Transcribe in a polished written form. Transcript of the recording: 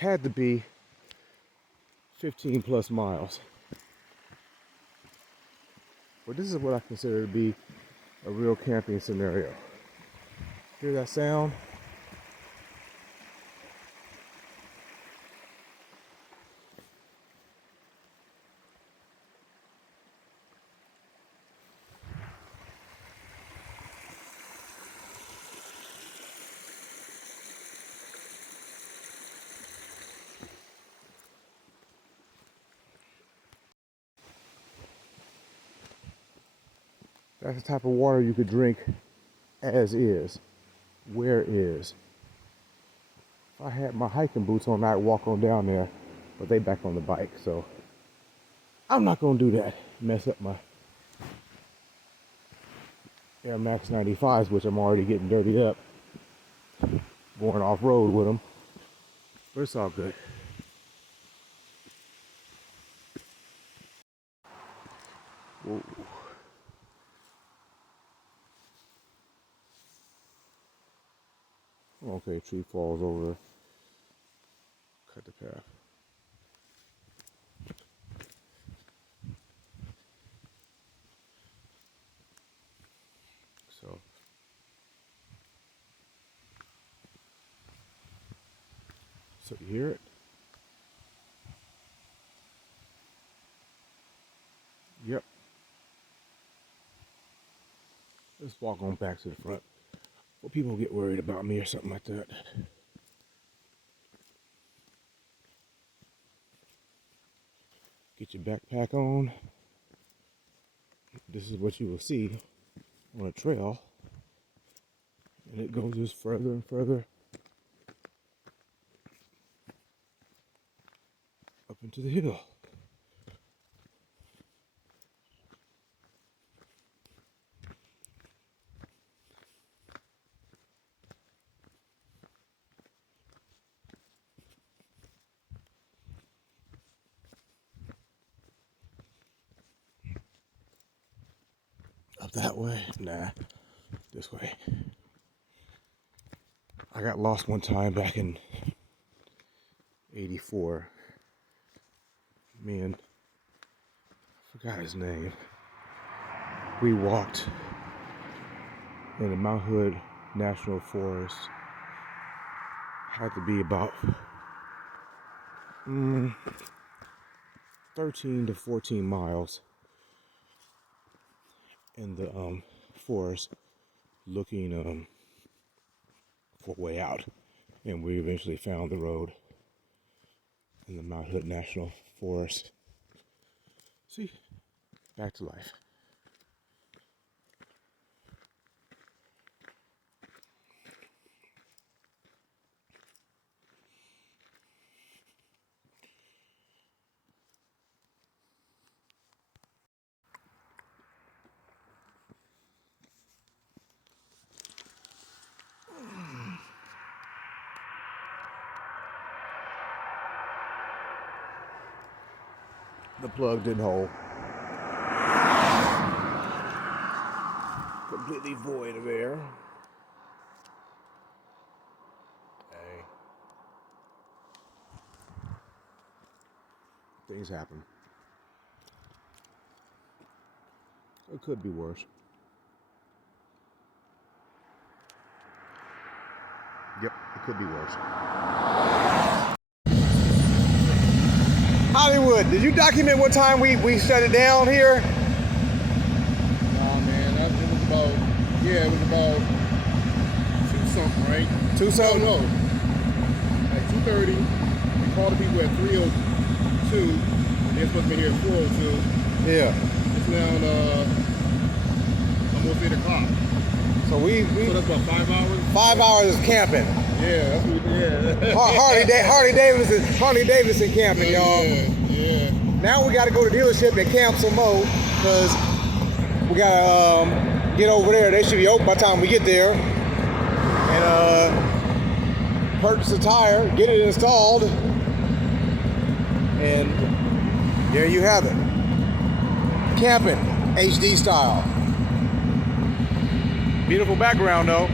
had to be 15 plus miles. But this is what I consider to be a real camping scenario. Hear that sound? That's the type of water you could drink as is, where is. If I had my hiking boots on, I'd walk on down there, but they back on the bike, so I'm not gonna do that. Mess up my Air Max 95s, which I'm already getting dirtied up, going off road with them, but it's all good. Whoa. Okay, tree falls over, cut the path. So you hear it? Yep. Let's walk on back to the front. Well, people get worried about me or something like that. Get your backpack on. This is what you will see on a trail. And it goes just further and further up into the hill. Up that way? Nah, this way. I got lost one time back in '84. Man, I forgot his name. We walked in the Mount Hood National Forest. Had to be about 13 to 14 miles in the forest, looking for a way out, and we eventually found the road in the Mount Hood National Forest. See, back to life. The plug didn't hold. Completely void of air. Hey. Things happen. It could be worse. Yep, it could be worse. Hollywood, did you document what time we shut it down here? Nah, man, it was about 2 something, right? 2 something? No. At 2:30, we called the people at 3:02. They're supposed to be here at 4:02. Yeah. It's now almost 8 o'clock. So So that's about 5 hours? 5 hours is camping. Yeah, that's what we did. Harley Davidson camping, y'all. Yeah. Now we got to go to the dealership and camp some more, because we got to get over there. They should be open by the time we get there. And purchase a tire, get it installed, and there you have it. Camping, HD style. Beautiful background though.